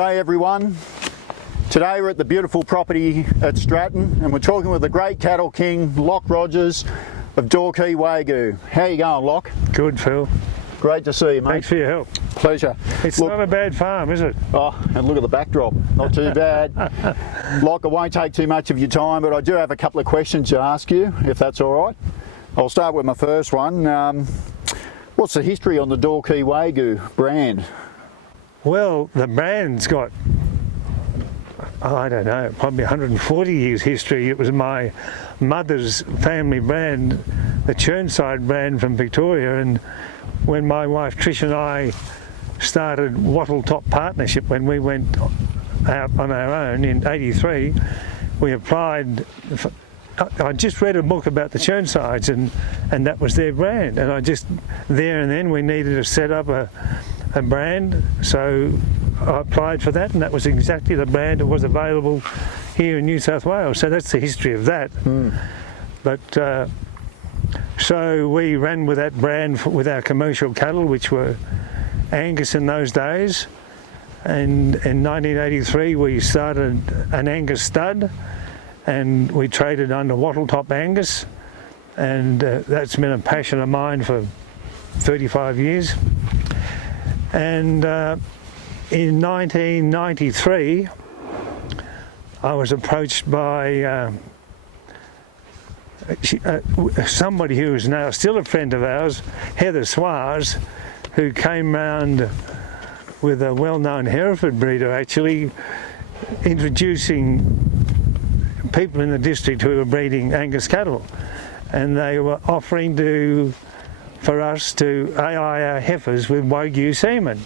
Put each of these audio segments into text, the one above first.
G'day everyone. Today we're at the beautiful property at Stratton and we're talking with the great cattle king, Lock Rogers of Torquay Wagyu. How you going, Lock? Good, Phil. Great to see you, mate. Thanks for your help. Pleasure. It's not a bad farm, is it? Oh, and look at the backdrop. Not too bad. Lock, I won't take too much of your time, but I do have a couple of questions to ask you, if that's all right. I'll start with my first one. What's the history on the Torquay Wagyu brand? Well, the brand's got, I don't know, probably 140 years history. It was my mother's family brand, the Churnside brand from Victoria, and when my wife Trish and I started Wattle Top Partnership, when we went out on our own in '83, we applied. I just read a book about the Churnsides and that was their brand, and I just, there and then we needed to set up a brand, so I applied for that, and that was exactly the brand that was available here in New South Wales. So that's the history of that. But so we ran with that brand with our commercial cattle, which were Angus in those days, and in 1983 we started an Angus stud and we traded under Wattle Top Angus, and that's been a passion of mine for 35 years. And in 1993 I was approached by somebody who is now still a friend of ours, Heather Swars, who came round with a well-known Hereford breeder, actually introducing people in the district who were breeding Angus cattle, and they were offering for us to AI our heifers with Wagyu semen.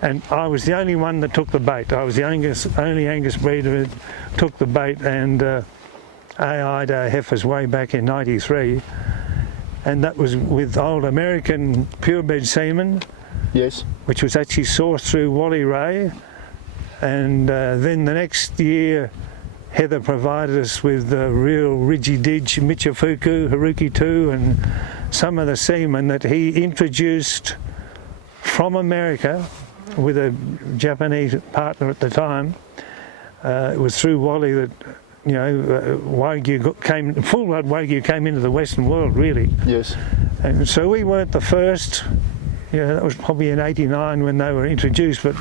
And I was the only one that took the bait. I was the only Angus breeder that took the bait and AI'd our heifers way back in '93, and that was with old American purebred semen. Yes. Which was actually sourced through Wally Ray, and then the next year Heather provided us with real Ridgy-Didge, Michifuku, Haruki 2, and some of the semen that he introduced from America with a Japanese partner at the time. It was through Wally that, you know, Wagyu came, full-blood Wagyu came into the Western world, really. Yes. And so we weren't the first. That was probably in '89 when they were introduced, but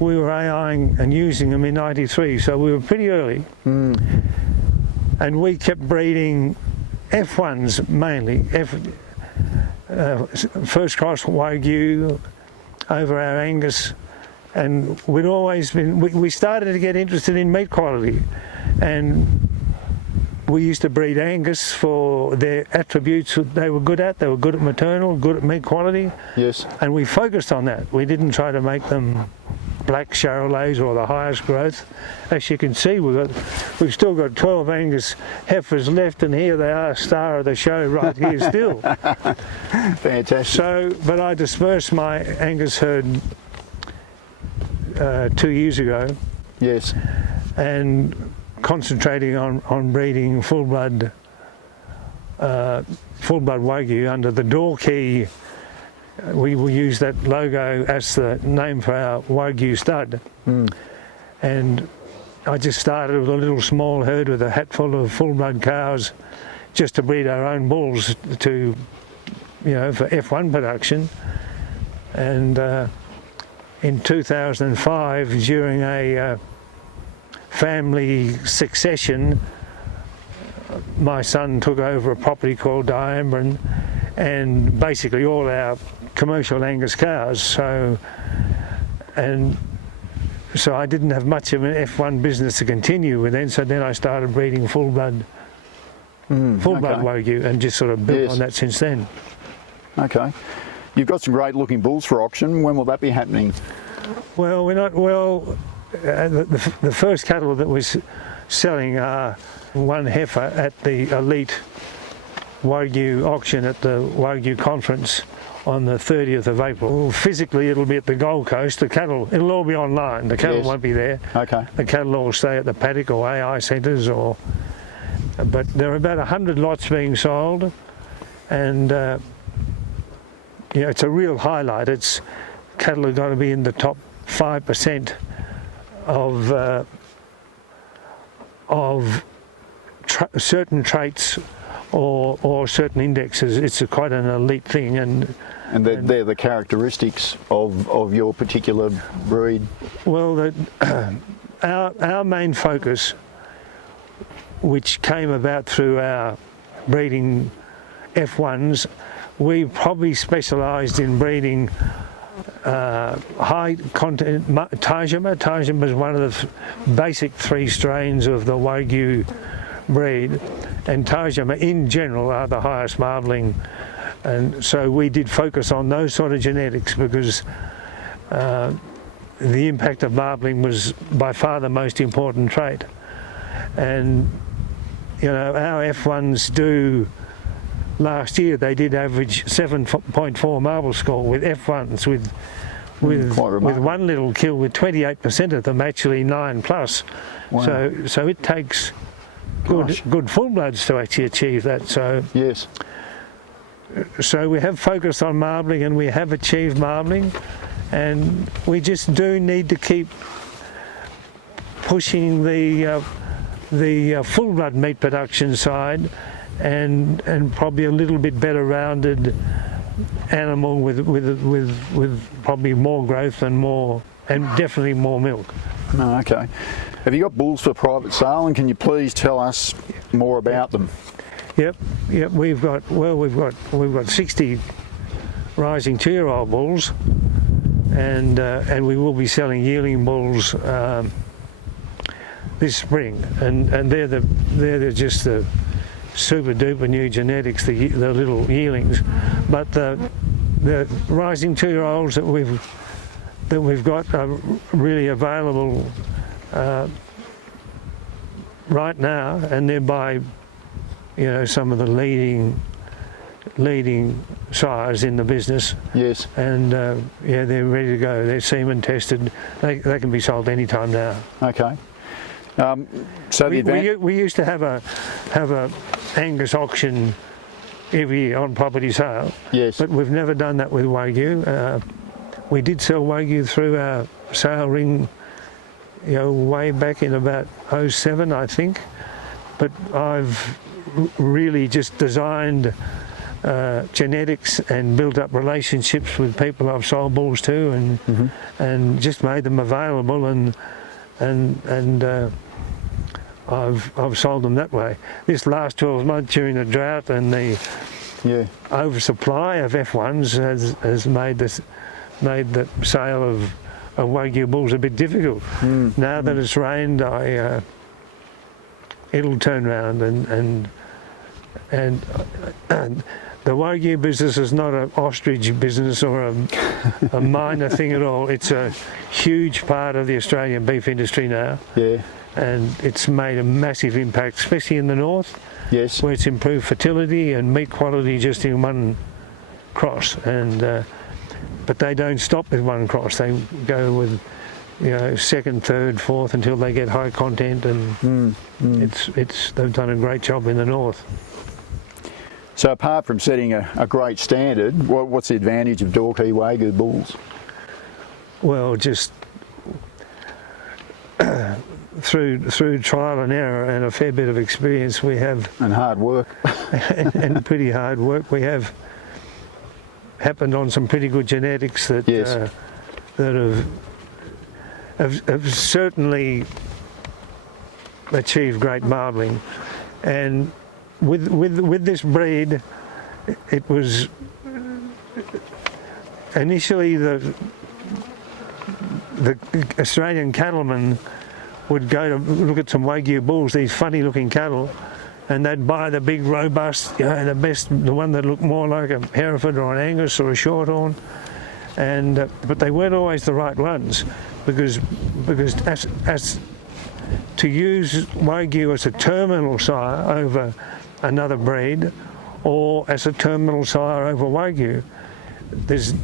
we were AIing and using them in '93, so we were pretty early. And we kept breeding F1s mainly, first cross Wagyu over our Angus, and we'd always been, we started to get interested in meat quality, and we used to breed Angus for their attributes that they were good at. They were good at maternal, good at meat quality. Yes. And we focused on that. We didn't try to make them black Charolais or the highest growth. As you can see, we've still got 12 Angus heifers left, and here they are, star of the show right here still. Fantastic. So, but I dispersed my Angus herd 2 years ago. Yes. And concentrating on breeding full-blood Wagyu under the Torquay. We will use that logo as the name for our Wagyu stud. And I just started with a little small herd with a hatful of full-blood cows, just to breed our own bulls to, for F1 production. And in 2005, during a family succession, my son took over a property called Diambrin and basically all our commercial Angus cows. So I didn't have much of an F1 business to continue with then. So then I started breeding full-blood Wagyu and just sort of built on that since then. Okay. You've got some great looking bulls for auction. When will that be happening? Well, the first cattle that was selling are one heifer at the elite Wagyu auction at the Wagyu conference on the 30th of April. Well, physically it'll be at the Gold Coast. The cattle, it'll all be online. The cattle won't be there. Okay. The cattle will stay at the paddock or AI centres, but there are about 100 lots being sold, and it's a real highlight. Cattle are going to be in the top 5% certain traits or certain indexes. It's quite an elite thing, and they're the characteristics of your particular breed. well, our main focus, which came about through our breeding F1s, we probably specialised in breeding high content Tajima. Tajima is one of the basic 3 strains of the Wagyu breed, and Tajima in general are the highest marbling, and so we did focus on those sort of genetics because the impact of marbling was by far the most important trait. And you know, our F1s do, last year they did average 7.4 marble score with F1s, with one little kill with 28% of them actually 9+. Wow. So it takes good full bloods to actually achieve that. So yes. So we have focused on marbling, and we have achieved marbling, and we just do need to keep pushing the full blood meat production side, and probably a little bit better rounded animal with probably more growth and definitely more milk. Oh, okay. Have you got bulls for private sale, and can you please tell us more about them? Yep. We've got 60 rising 2-year-old bulls, and we will be selling yearling bulls this spring, and they're just the super duper new genetics, the little yearlings, but the rising 2-year-olds that we've got are really available right now, and they're by some of the leading sires in the business. Yes. And they're ready to go. They're semen tested. They can be sold any time now. Okay. So we used to have a Angus auction every year on property sale. Yes. But we've never done that with Wagyu. We did sell Wagyu through our sale ring, way back in about 07, I think. But I've really just designed genetics and built up relationships with people I've sold bulls to, and just made them available, and I've sold them that way. This last 12 months during the drought and the oversupply of F1s has made the sale of Wagyu bulls a bit difficult. Now that it's rained, it'll turn round, and the Wagyu business is not an ostrich business or a minor thing at all. It's a huge part of the Australian beef industry now. Yeah. And it's made a massive impact, especially in the north. Yes. Where it's improved fertility and meat quality just in one cross. And but they don't stop with one cross. They go with second, third, fourth until they get high content, and they've done a great job in the north. So apart from setting a great standard, what's the advantage of Dorkey Wagyu bulls? Well, just through trial and error and a fair bit of experience we have, and hard work, and pretty hard work, we have happened on some pretty good genetics that that have certainly achieved great marbling. And with this breed, it was initially the Australian cattlemen would go to look at some Wagyu bulls, these funny looking cattle, and they'd buy the big robust, the best, the one that looked more like a Hereford or an Angus or a Shorthorn, and but they weren't always the right ones, because as to use Wagyu as a terminal sire over another breed, or as a terminal sire over Wagyu, there's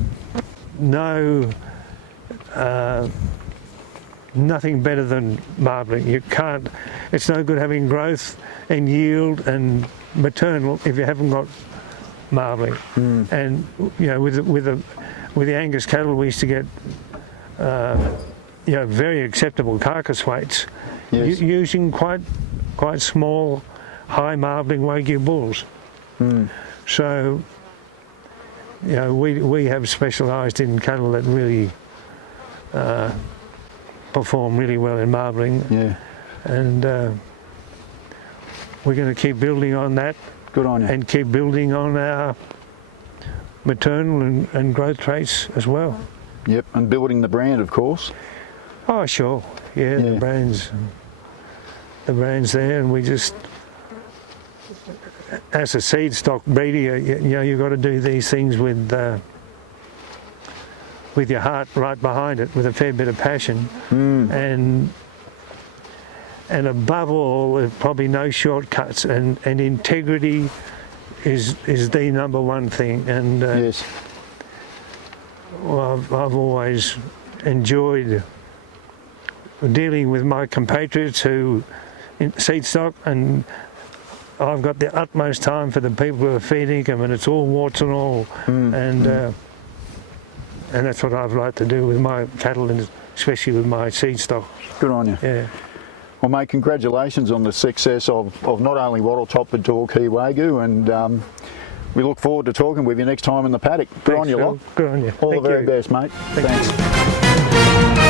nothing better than marbling. You can't. It's no good having growth and yield and maternal if you haven't got marbling. And with the Angus cattle, we used to get very acceptable carcass weights, Yes. using quite small, high marbling Wagyu bulls. So, we have specialised in cattle that really perform really well in marbling, Yeah. and we're going to keep building on that. Good on you. And keep building on our maternal and growth traits as well. Yep, and building the brand, of course. Oh, sure. Yeah, Yeah. the brand's there, and we just, as a seed stock breeder, you've got to do these things with your heart right behind it, with a fair bit of passion, and above all, there's probably no shortcuts, and integrity is the number one thing. And Yes. well, I've always enjoyed dealing with my compatriots who in seed stock, and I've got the utmost time for the people who are feeding them, and it's all warts and all, and that's what I've liked to do with my cattle, and especially with my seed stock. Good on you. Yeah. Well, mate, congratulations on the success of not only Wattle Top but Torquay Wagyu, and we look forward to talking with you next time in the paddock. Good Thanks, on you, Phil. lot. Good on you. All Thank the very you. best, mate. Thank you. Thanks.